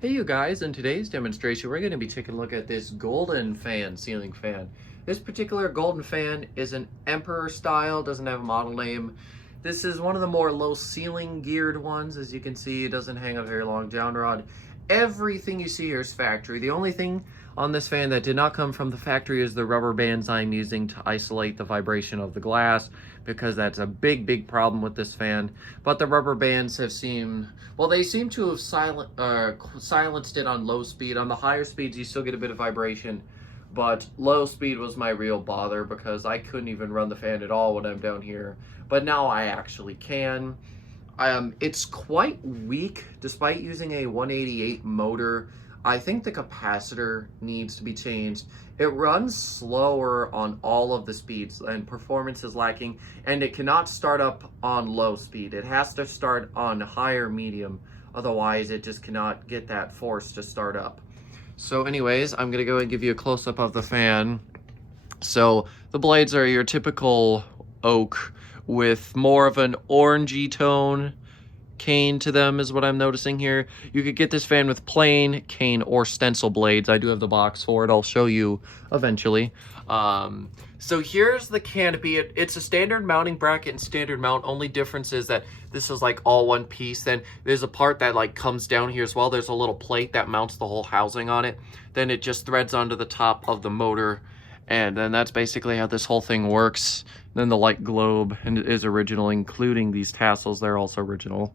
Hey you guys, in today's demonstration we're going to be taking a look at this golden fan, ceiling fan. This particular golden fan is an Emperor style, doesn't have a model name. This is one of the more low ceiling geared ones. As you can see, it doesn't hang a very long down rod. Everything you see here is factory. The only thing on this fan that did not come from the factory is the rubber bands I'm using to isolate the vibration of the glass, because that's a big problem with this fan. But the rubber bands have seemed, well, they seem to have silenced it on low speed. On the higher speeds you still get a bit of vibration, but low speed was my real bother because I couldn't even run the fan at all when I'm down here. But now I actually can. It's quite weak despite using a 188 motor. I think the capacitor needs to be changed. It runs slower on all of the speeds and performance is lacking, and it cannot start up on low speed. It has to start on higher medium, otherwise it just cannot get that force to start up. So anyways, I'm gonna go and give you a close-up of the fan. So the blades are your typical oak with more of an orangey tone cane to them is what I'm noticing here. You could get this fan with plain cane or stencil blades. I do have the box for it. I'll show you eventually. So here's the canopy. It's a standard mounting bracket and standard mount. Only difference is that this is like all one piece. Then there's a part that like comes down here as well. There's a little plate that mounts the whole housing on it. Then it just threads onto the top of the motor. And then that's basically how this whole thing works. Then the light globe is original, including these tassels. They're also original.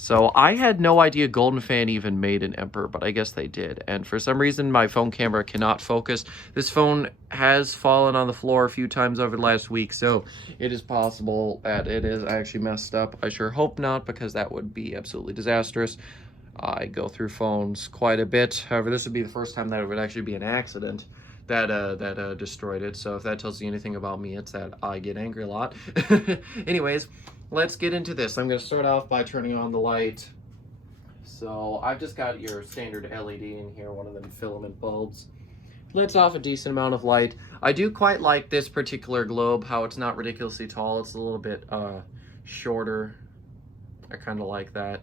So I had no idea Golden Fan even made an Emperor, but I guess they did. And for some reason, my phone camera cannot focus. This phone has fallen on the floor a few times over the last week, so it is possible that it is actually messed up. I sure hope not, because that would be absolutely disastrous. I go through phones quite a bit. However, this would be the first time that it would actually be an accident that destroyed it. So if that tells you anything about me, it's that I get angry a lot. Anyways, let's get into this. I'm going to start off by turning on the light. So I've just got your standard LED in here, one of them filament bulbs. Lets off a decent amount of light. I do quite like this particular globe, how it's not ridiculously tall. It's a little bit shorter. I kind of like that.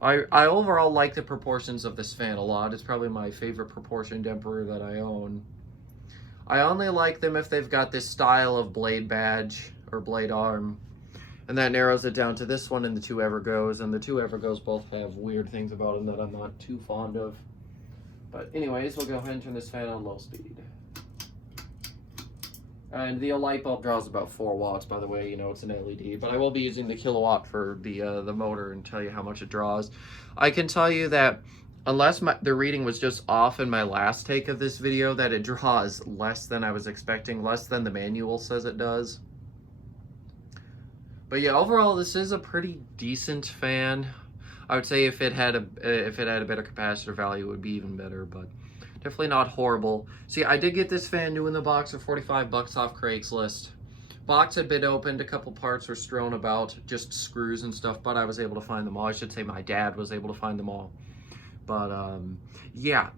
I overall like the proportions of this fan a lot. It's probably my favorite proportioned Emperor that I own. I only like them if they've got this style of blade badge or blade arm. And that narrows it down to this one and the two Evergoes. And the two Evergoes both have weird things about them that I'm not too fond of. But anyways, we'll go ahead and turn this fan on low speed. And the light bulb draws about 4 watts, by the way. You know, it's an LED. But I will be using the kilowatt for the motor and tell you how much it draws. I can tell you that unless the reading was just off in my last take of this video, that it draws less than I was expecting, less than the manual says it does. But yeah, overall, this is a pretty decent fan. I would say if it had a better capacitor value, it would be even better, but definitely not horrible. See, I did get this fan new in the box for 45 bucks off Craigslist. Box had been opened, a couple parts were strewn about, just screws and stuff, but I was able to find them all. I should say my dad was able to find them all. But yeah,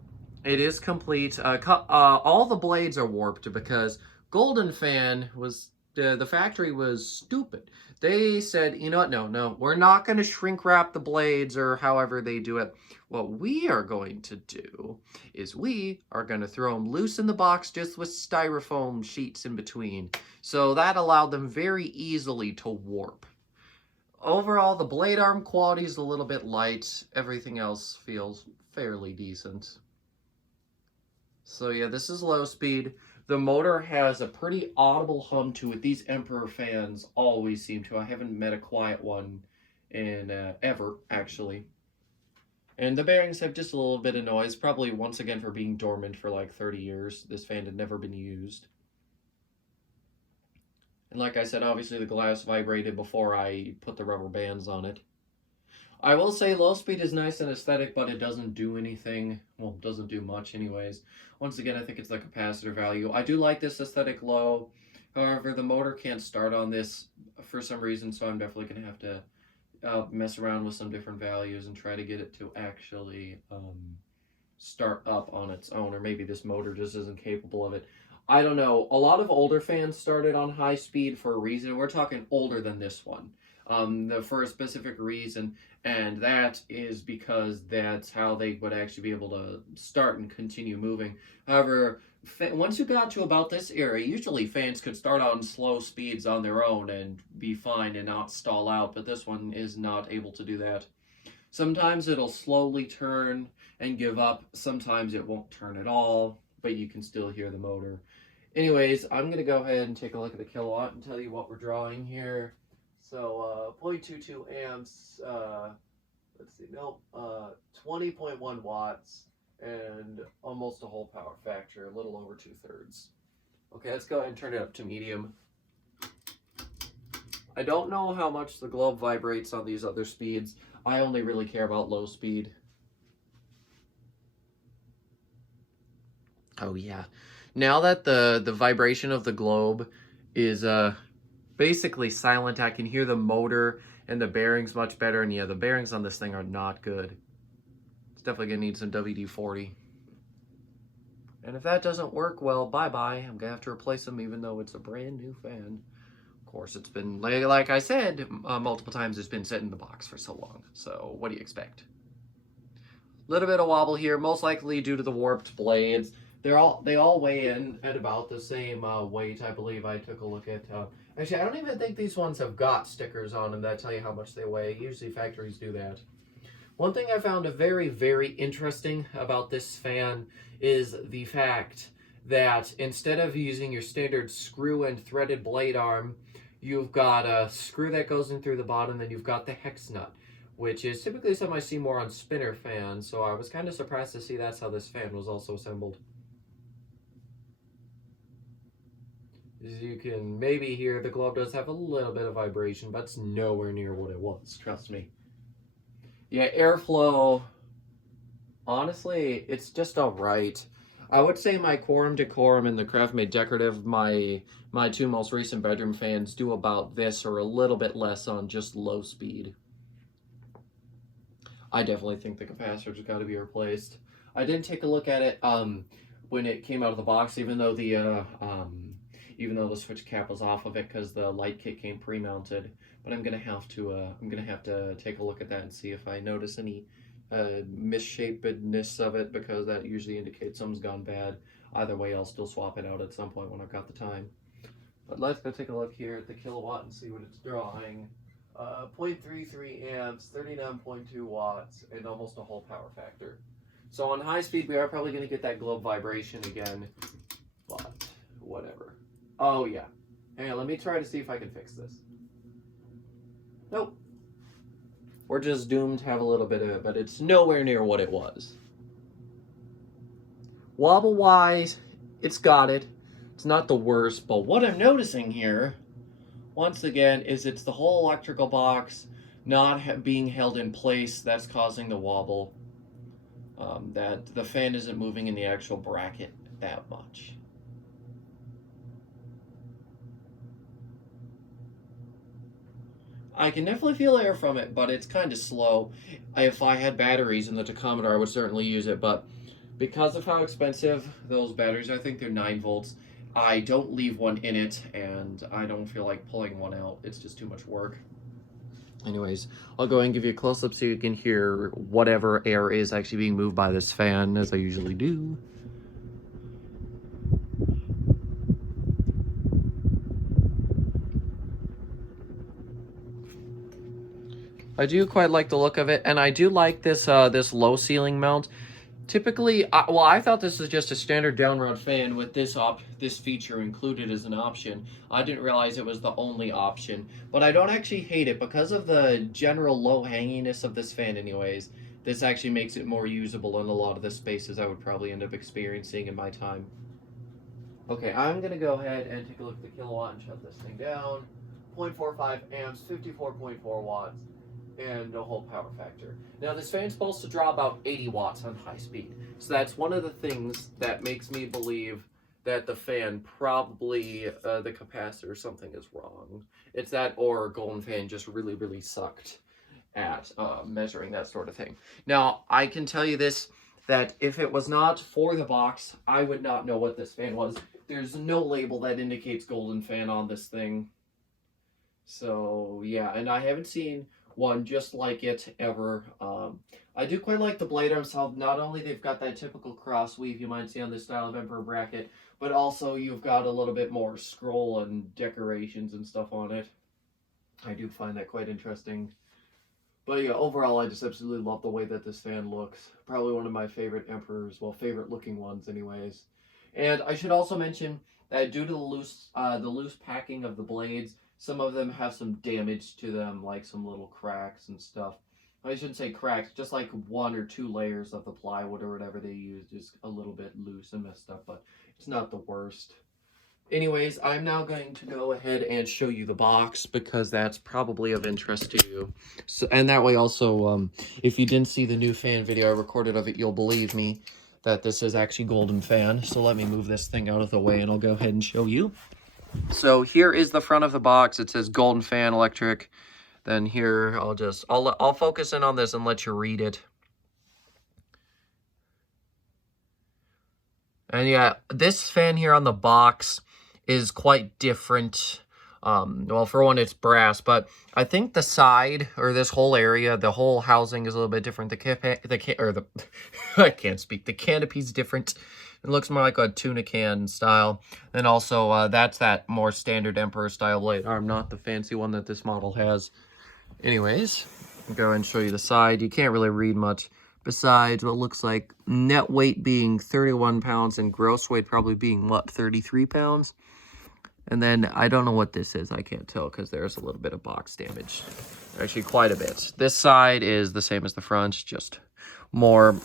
it is complete. All the blades are warped because Golden Fan was, the factory was stupid. They said, you know what, no, we're not going to shrink wrap the blades or however they do it. What we are going to do is we are going to throw them loose in the box just with styrofoam sheets in between. So that allowed them very easily to warp. Overall, the blade arm quality is a little bit light. Everything else feels fairly decent. So yeah, this is low speed. The motor has a pretty audible hum to it. These Emperor fans always seem to. I haven't met a quiet one in ever, actually. And the bearings have just a little bit of noise, probably once again for being dormant for like 30 years. This fan had never been used. And like I said, obviously the glass vibrated before I put the rubber bands on it. I will say low speed is nice and aesthetic, but it doesn't do anything. Well, it doesn't do much anyways. Once again, I think it's the capacitor value. I do like this aesthetic low. However, the motor can't start on this for some reason, so I'm definitely going to have to mess around with some different values and try to get it to actually start up on its own. Or maybe this motor just isn't capable of it. I don't know. A lot of older fans started on high speed for a reason. We're talking older than this one. for a specific reason, and that is because that's how they would actually be able to start and continue moving. However, once you got to about this area, usually fans could start on slow speeds on their own and be fine and not stall out, but this one is not able to do that. Sometimes it'll slowly turn and give up. Sometimes it won't turn at all, but you can still hear the motor. Anyways, I'm going to go ahead and take a look at the kilowatt and tell you what we're drawing here. So 0.22 amps, let's see, nope, 20.1 watts, and almost a whole power factor, a little over 2/3. Okay, let's go ahead and turn it up to medium. I don't know how much the globe vibrates on these other speeds. I only really care about low speed. Oh yeah. Now that the vibration of the globe is basically silent, I can hear the motor and the bearings much better. And yeah, the bearings on this thing are not good. It's definitely gonna need some WD-40. And if that doesn't work, well, bye-bye. I'm gonna have to replace them even though it's a brand new fan. Of course, it's been, like I said, multiple times, it's been sitting in the box for so long. So what do you expect? A little bit of wobble here, most likely due to the warped blades. They all weigh in at about the same weight, I believe. I took a look at. Actually, I don't even think these ones have got stickers on them that tell you how much they weigh. Usually factories do that. One thing I found very, very interesting about this fan is the fact that instead of using your standard screw and threaded blade arm, you've got a screw that goes in through the bottom, and you've got the hex nut, which is typically something I see more on spinner fans, so I was kind of surprised to see that's how this fan was also assembled. As you can maybe hear, the globe does have a little bit of vibration, but it's nowhere near what it was, trust me. Yeah, airflow, honestly, it's just alright. I would say my Quorum Decorum and the Craft Made Decorative, my two most recent bedroom fans, do about this or a little bit less on just low speed. I definitely think the capacitor's got to be replaced. I didn't take a look at it when it came out of the box, even though the switch cap was off of it because the light kit came pre-mounted. But I'm gonna have to take a look at that and see if I notice any misshapedness of it, because that usually indicates something's gone bad. Either way, I'll still swap it out at some point when I've got the time. But let's go take a look here at the kilowatt and see what it's drawing. 0.33 amps, 39.2 watts, and almost a whole power factor. So on high speed, we are probably going to get that globe vibration again, but whatever. Oh yeah. Hang on, let me try to see if I can fix this. Nope. We're just doomed to have a little bit of it, but it's nowhere near what it was. Wobble-wise, it's got it. It's not the worst, but what I'm noticing here, once again, is it's the whole electrical box not being held in place that's causing the wobble. That the fan isn't moving in the actual bracket that much. I can definitely feel air from it, but it's kind of slow. If I had batteries in the tachometer, I would certainly use it, but because of how expensive those batteries are, I think they're 9 volts, I don't leave one in it, and I don't feel like pulling one out. It's just too much work. Anyways, I'll go ahead and give you a close-up so you can hear whatever air is actually being moved by this fan, as I usually do. I do quite like the look of it, and I do like this this low ceiling mount. Typically, well, I thought this was just a standard downward fan with this feature included as an option. I didn't realize it was the only option, but I don't actually hate it because of the general low hanginess of this fan anyways. This actually makes it more usable in a lot of the spaces I would probably end up experiencing in my time. Okay, I'm going to go ahead and take a look at the kilowatt and shut this thing down. 0.45 amps, 54.4 watts. And a whole power factor. Now this fan's supposed to draw about 80 watts on high speed. So that's one of the things that makes me believe that the fan probably, the capacitor or something is wrong. It's that, or Golden Fan just really, really sucked at measuring that sort of thing. Now, I can tell you this, that if it was not for the box, I would not know what this fan was. There's no label that indicates Golden Fan on this thing. So yeah, and I haven't seen one just like it ever. I do quite like the blade arms. How not only they've got that typical cross weave you might see on this style of Emperor bracket, but also you've got a little bit more scroll and decorations and stuff on it. I do find that quite interesting. But yeah, overall, I just absolutely love the way that this fan looks. Probably one of my favorite Emperors, well, favorite looking ones, anyways. And I should also mention that due to the loose packing of the blades, some of them have some damage to them, like some little cracks and stuff. I shouldn't say cracks, just like 1 or 2 layers of the plywood or whatever they used is a little bit loose and messed up, but it's not the worst. Anyways, I'm now going to go ahead and show you the box because that's probably of interest to you. So, and that way also, if you didn't see the new fan video I recorded of it, you'll believe me that this is actually Golden Fan. So let me move this thing out of the way and I'll go ahead and show you. So here is the front of the box. It says Golden Fan Electric. Then here, I'll focus in on this and let you read it. And yeah, this fan here on the box is quite different. Well, for one, it's brass, but I think the side or this whole area, the whole housing is a little bit different. I can't speak. The canopy's different. It looks more like a tuna can style. And also, that's that more standard Emperor style blade arm, not the fancy one that this model has. Anyways, I'll go and show you the side. You can't really read much. Besides what looks like net weight being 31 pounds and gross weight probably being, what, 33 pounds? And then I don't know what this is. I can't tell because there's a little bit of box damage. Actually, quite a bit. This side is the same as the front, just more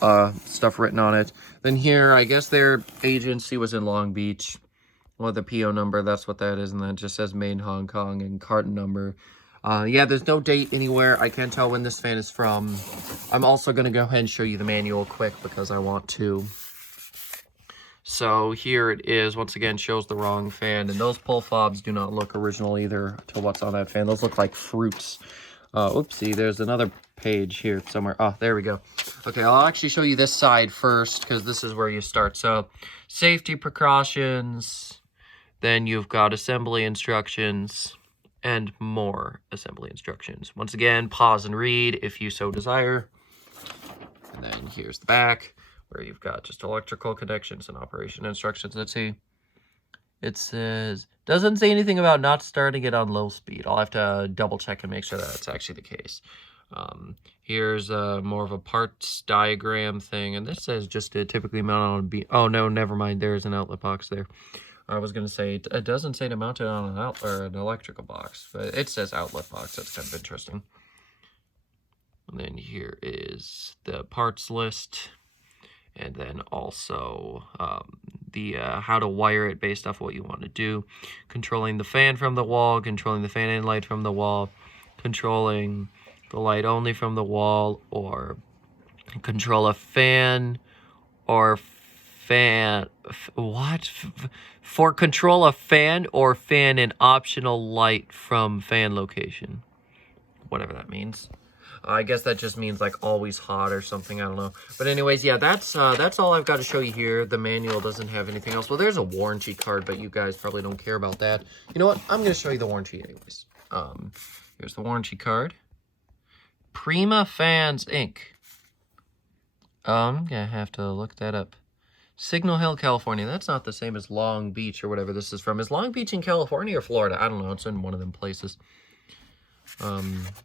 stuff written on it. Then here, I guess their agency was in Long Beach. Well, the PO number, that's what that is. And then it just says Maine, Hong Kong, and carton number. Yeah, there's no date anywhere. I can't tell when this fan is from. I'm also going to go ahead and show you the manual quick because I want to. So here it is. Once again, shows the wrong fan. And those pull fobs do not look original either to what's on that fan. Those look like fruits. Oopsie, there's another page here somewhere. Oh, there we go. Okay, I'll actually show you this side first because this is where you start. So, safety precautions. Then you've got assembly instructions. And more assembly instructions. Once again, pause and read if you so desire. And then here's the back, where you've got just electrical connections and operation instructions. Let's see. It says, doesn't say anything about not starting it on low speed. I'll have to double check and make sure that that's actually the case. Here's more of a parts diagram thing. And this says just to typically mount on a beam. Oh, no, never mind. There's an outlet box there. I was going to say, it doesn't say to mount it on an outlet or an electrical box, but it says outlet box. That's kind of interesting. And then here is the parts list. And then also the how to wire it based off what you want to do. Controlling the fan from the wall, controlling the fan and light from the wall, controlling the light only from the wall, or control a fan or fan, what? For control a fan or fan an optional light from fan location. Whatever that means. I guess that just means like always hot or something. I don't know. But anyways, yeah, that's all I've got to show you here. The manual doesn't have anything else. Well, there's a warranty card, but you guys probably don't care about that. You know what? I'm going to show you the warranty anyways. Here's the warranty card. Prima Fans Inc. I'm going to have to look that up. Signal Hill, California. That's not the same as Long Beach or whatever this is from. Is Long Beach in California or Florida? I don't know. It's in one of them places.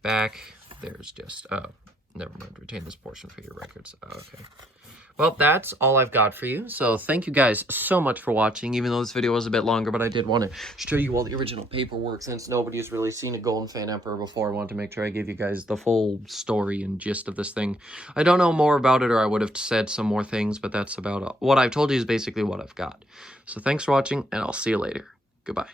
Back, there's just, oh, never mind. Retain this portion for your records. Okay. Well, that's all I've got for you. So thank you guys so much for watching, even though this video was a bit longer, but I did want to show you all the original paperwork since nobody's really seen a Golden Fan Emperor before. I wanted to make sure I gave you guys the full story and gist of this thing. I don't know more about it, or I would have said some more things, but that's about what I've told you is basically what I've got. So thanks for watching, and I'll see you later. Goodbye.